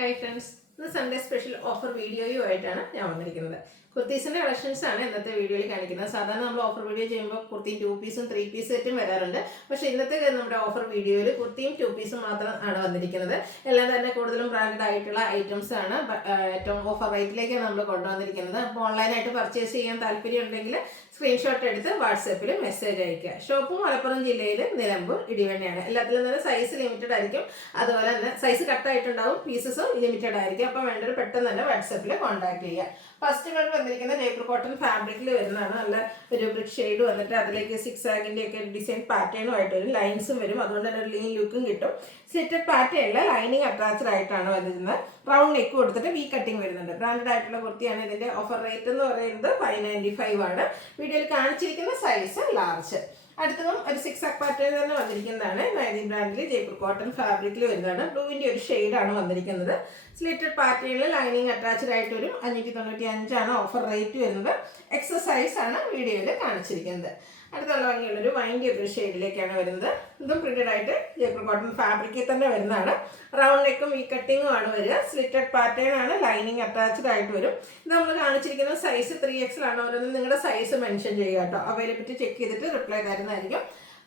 Hi friends, this Sunday special offer video ആയിട്ടാണ് ഞാൻ വന്നിരിക്കുന്നത്. കുർത്തീസിന്റെ കളക്ഷൻസ് ആണ് ഇന്നത്തെ വീഡിയോയിൽ കാണിക്കുന്നത്. സാധാരണ നമ്മൾ ഓഫർ വീഡിയോ ചെയ്യുമ്പോൾ കുർത്തി 2 പീസും 3 പീസ് സെറ്റും വരാറുണ്ട്. പക്ഷേ ഇന്നത്തെ നമ്മുടെ ഓഫർ വീഡിയോയിൽ കുർത്തിയും 2 പീസും മാത്രം ആണ് വന്നിരിക്കുന്നത്. എല്ലാം തന്നെ കൂടുതലും ബ്രാൻഡഡ് ആയിട്ടുള്ള ഐറ്റംസ് ആണ്. ഏറ്റവും ഓഫർ റേറ്റിലേക്കാണ് നമ്മൾ കൊണ്ടുവന്നിരിക്കുന്നത്. അപ്പോൾ ഓൺലൈനായിട്ട് പർച്ചേസ് ചെയ്യാൻ താല്പര്യം ഉണ്ടെങ്കിൽ സ്ക്രീൻഷോട്ട് എടുത്ത് വാട്സാപ്പിൽ മെസ്സേജ് അയക്കുക. ഷോപ്പ് മലപ്പുറം ജില്ലയിൽ നിലമ്പൂർ ഇടിവണ്ണയാണ്. എല്ലാത്തിലും തന്നെ സൈസ് ലിമിറ്റഡ് ആയിരിക്കും. അതുപോലെ തന്നെ സൈസ് കട്ടായിട്ടുണ്ടാവും, പീസസും ലിമിറ്റഡ് ആയിരിക്കും. അപ്പോൾ വേണ്ടവർ പെട്ടെന്ന് തന്നെ വാട്സാപ്പിൽ കോൺടാക്ട് ചെയ്യുക. ഫസ്റ്റ് കൊണ്ട് വന്നിരിക്കുന്ന ജയ്പൂർ കോട്ടൺ ഫാബ്രിക്കിൽ വരുന്നതാണ്. നല്ല ഒരു ബ്രിക്ക് ഷെയ്ഡ് വന്നിട്ട് അതിലേക്ക് സിക്സാഗിൻ്റെ ഒക്കെ ഡിസൈൻ പാറ്റേണും ആയിട്ട് വരും, ലൈൻസും വരും. അതുകൊണ്ട് തന്നെ ഒരു ലീൻ ലുക്കും കിട്ടും. സ്ലിറ്റഡ് പാറ്റേണിൽ ലൈനിങ് അറ്റാച്ച്ഡ് ആയിട്ടാണ് വരുന്നത്. റൗണ്ട് നെക്ക് കൊടുത്തിട്ട് വി കട്ടിങ് വരുന്നുണ്ട്. ബ്രാൻഡഡ് ആയിട്ടുള്ള കുർത്തിയാണ്. ഇതിന്റെ ഓഫർ റേറ്റ് എന്ന് പറയുന്നത് 595 ആണ്. വീഡിയോയിൽ കാണിച്ചിരിക്കുന്ന സൈസ് ലാർജ്. അടുത്തതും ഒരു 6 ആക്ക് പാറ്റേൺ തന്നെ വന്നിരിക്കുന്നതാണ്. നൈനി ബ്രാൻഡിൽ ജയ്പൂർ കോട്ടൺ ഫാബ്രിക്കിൽ വരുന്നതാണ്. ബ്ലൂവിൻ്റെ ഒരു ഷെയ്ഡാണ് വന്നിരിക്കുന്നത്. സ്ലിറ്റഡ് പാറ്റേണിൽ ലൈനിങ് അറ്റാച്ച്ഡ് ആയിട്ട് വരും. 595 ആണ് ഓഫർ റേറ്റ് വരുന്നത്. എക്സസൈസ് ആണ് വീഡിയോയിൽ കാണിച്ചിരിക്കുന്നത്. അടുത്തുള്ള ഭംഗിയുള്ളൊരു വൈൻ്റെ ഒരു ഷെയ്ഡിലേക്കാണ് വരുന്നത്. ഇതും പ്രിന്റഡ് ആയിട്ട് ജയ്പൂർ കോട്ടൺ ഫാബ്രിക്കിൽ തന്നെ വരുന്നതാണ്. റൗണ്ട് നെക്കും ഈ കട്ടിങ്ങും ആണ് വരിക. സ്ലിറ്റഡ് പാറ്റേൺ ആണ്, ലൈനിങ് അറ്റാച്ച്ഡ് ആയിട്ട് വരും. ഇത് നമ്മൾ കാണിച്ചിരിക്കുന്ന സൈസ് 3XL ആണ്. ഓരോന്നും നിങ്ങളുടെ സൈസ് മെൻഷൻ ചെയ്യുക കേട്ടോ. അവൈലബിലിറ്റി ചെക്ക് ചെയ്തിട്ട് റിപ്ലൈ തരുന്നതായിരിക്കും.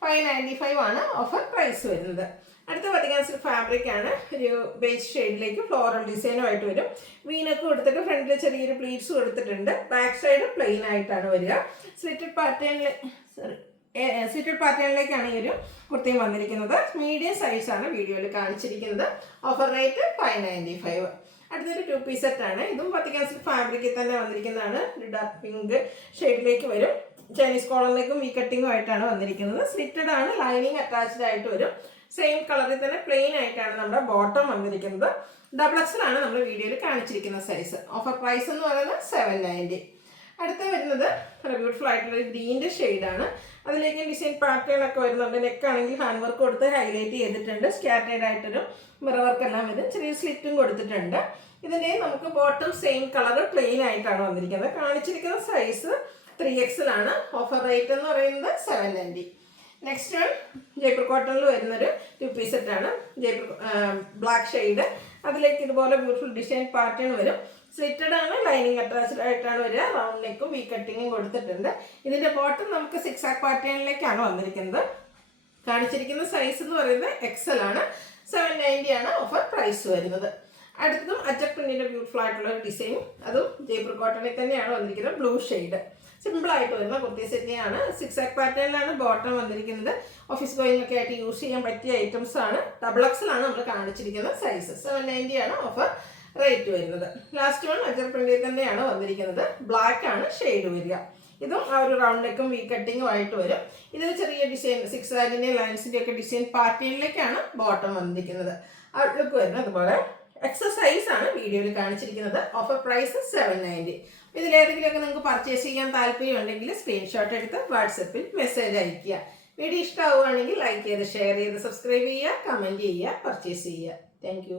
595 ആണ് ഓഫർ പ്രൈസ് വരുന്നത്. അടുത്ത വത്തിക്കാൻ സിൽക്ക് ഫാബ്രിക് ആണ്. ഒരു ബേസ് ഷെയ്ഡിലേക്ക് ഫ്ലോറൽ ഡിസൈനുമായിട്ട് വരും. വീനൊക്കെ കൊടുത്തിട്ട് ഫ്രണ്ടിൽ ചെറിയൊരു പ്ലീറ്റ്സ് കൊടുത്തിട്ടുണ്ട്. ബാക്ക് സൈഡ് പ്ലെയിൻ ആയിട്ടാണ് വരിക. സ്ലിറ്റഡ് പാറ്റേണിലേക്കാണ് ഈ ഒരു കുർത്തിയും വന്നിരിക്കുന്നത്. മീഡിയം സൈസാണ് വീഡിയോയിൽ കാണിച്ചിരിക്കുന്നത്. Offer rate 595. അടുത്തൊരു 2 പീസ് സെറ്റ് ആണ്. ഇതും വത്തിക്കാൻ സിൽക്ക് ഫാബ്രിക്കിൽ തന്നെ വന്നിരിക്കുന്നതാണ്. ഒരു ഡാർക്ക് പിങ്ക് ഷെയ്ഡിലേക്ക് വരും. ചൈനീസ് കോളറിലേക്കും ഈ കട്ടിങ്ങും ആയിട്ടാണ് വന്നിരിക്കുന്നത്. സ്ലിറ്റഡ് ആണ്, ലൈനിങ് അറ്റാച്ച്ഡ് ആയിട്ട് വരും. സെയിം കളറിൽ തന്നെ പ്ലെയിൻ ആയിട്ടാണ് നമ്മുടെ ബോട്ടം വന്നിരിക്കുന്നത്. ഡബിൾ എക്സൽ ആണ് നമ്മൾ വീഡിയോയിൽ കാണിച്ചിരിക്കുന്ന സൈസ്. ഓഫർ പ്രൈസ് എന്ന് പറയുന്നത് 790. അടുത്ത വരുന്നത് ബ്യൂട്ടിഫുൾ ആയിട്ടുള്ള ഒരു ഗ്രീൻ്റെ ഷെയ്ഡാണ്. അതിലേക്ക് ഡിസൈൻ പാറ്റേൺ ഒക്കെ വരുന്നുണ്ട്. നെക്കാണെങ്കിൽ ഹാൻഡ് വർക്ക് കൊടുത്ത് ഹൈലൈറ്റ് ചെയ്തിട്ടുണ്ട്. സ്കാറ്റേഡ് ആയിട്ടൊരു മിറർ വർക്ക് എല്ലാം വരും. ചെറിയ സ്ലിറ്റും കൊടുത്തിട്ടുണ്ട്. ഇതിൻ്റെ നമുക്ക് ബോട്ടം സെയിം കളർ പ്ലെയിൻ ആയിട്ടാണ് വന്നിരിക്കുന്നത്. കാണിച്ചിരിക്കുന്ന സൈസ് 3XL ആണ്. ഓഫർ റേറ്റ് എന്ന് പറയുന്നത് 790. നെക്സ്റ്റ് വൺ ജയ്പൂർ കോട്ടണിൽ വരുന്നൊരു 2 പീസ് സെറ്റാണ്. Jaipur black shade. അതിലേക്ക് ഇതുപോലെ ബ്യൂട്ടിഫുൾ ഡിസൈൻ പാറ്റേൺ വരും. സ്ലിറ്റഡ് ആണ്, ലൈനിങ് അറ്റാച്ച്ഡ് ആയിട്ടാണ് വരിക. റൗണ്ട് നെക്കും വി കട്ടിങ്ങും കൊടുത്തിട്ടുണ്ട്. ഇതിൻ്റെ ബോട്ടം നമുക്ക് 6 ആക്ക് പാറ്റേണിലേക്കാണ് വന്നിരിക്കുന്നത്. കാണിച്ചിരിക്കുന്ന സൈസ് എന്ന് പറയുന്നത് XL ആണ്. 790 ആണ് ഓഫർ പ്രൈസ് വരുന്നത്. അടുത്തതും അറ്റക് പ്രിന്റിൻ്റെ ബ്യൂട്ടിഫുൾ ആയിട്ടുള്ള ഒരു ഡിസൈൻ. അതും ജയ്പൂർ കോട്ടണിൽ തന്നെയാണ് വന്നിരിക്കുന്നത്. ബ്ലൂ ഷെയ്ഡ് സിമ്പിൾ ആയിട്ട് വരുന്ന കുർത്തി സെറ്റിയാണ്. 6 ആക്ക് പാറ്റേണിലാണ് ബോട്ടം വന്നിരിക്കുന്നത്. ഓഫീസ് ഗോയിങ് ഒക്കെ ആയിട്ട് യൂസ് ചെയ്യാൻ പറ്റിയ ഐറ്റംസ് ആണ്. ഡബിൾ എക്സൽ ആണ് നമ്മൾ കാണിച്ചിരിക്കുന്ന സൈസ്. 790 ആണ് ഓഫർ റേറ്റ് വരുന്നത്. ലാസ്റ്റ് വൺ അജർ പ്രിന്റിൽ തന്നെയാണ് വന്നിരിക്കുന്നത്. ബ്ലാക്ക് ആണ് ഷെയ്ഡ് വരിക. ഇതും ആ ഒരു റൗണ്ട് നെക്കും വി കട്ടിങ്ങും ആയിട്ട് വരും. ഇതിൽ ചെറിയ ഡിസൈൻ സിക്സാഗിൻ്റെയും ലൈൻസിൻ്റെ ഒക്കെ ഡിസൈൻ പാറ്റേണിലേക്കാണ് ബോട്ടം വന്നിരിക്കുന്നത്. ഔട്ട്ലുക്ക് വരുന്നത് അതുപോലെ. എക്സസൈസ് ആണ് വീഡിയോയിൽ കാണിച്ചിരിക്കുന്നത്. Offer price 790. ഇതിലേതെങ്കിലുമൊക്കെ നിങ്ങൾക്ക് പർച്ചേസ് ചെയ്യാൻ താല്പര്യം ഉണ്ടെങ്കിൽ സ്ക്രീൻഷോട്ട് എടുത്ത് വാട്സപ്പിൽ മെസ്സേജ് അയയ്ക്കുക. വീഡിയോ ഇഷ്ടമാവുകയാണെങ്കിൽ ലൈക്ക് ചെയ്ത് ഷെയർ ചെയ്ത് സബ്സ്ക്രൈബ് ചെയ്യുക, കമൻറ്റ് ചെയ്യുക, പർച്ചേസ് ചെയ്യുക. താങ്ക്